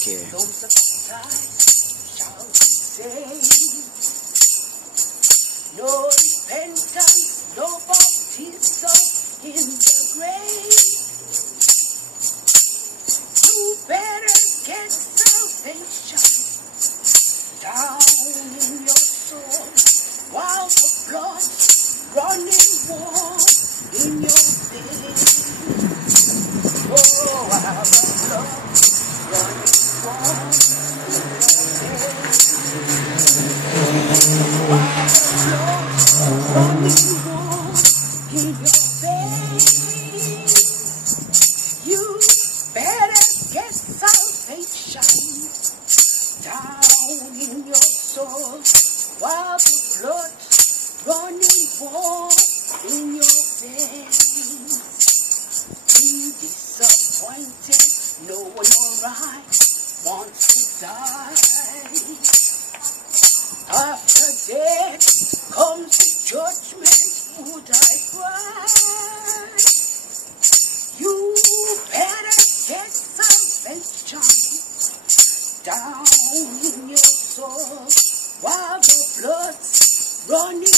Okay. Those outside shall be saved. No repentance, no baptism in the grave. You better get salvation down in your soul while the blood's running warm in your veins. Oh, while the blood's running warm in your veins. While the blood's running warm in your veins. You better get salvation down in your soul while the blood's running warm in your veins. Be disappointed, no one alright wants to die. After death comes the judgment, would I cry? You better get salvation down in your soul while the blood's running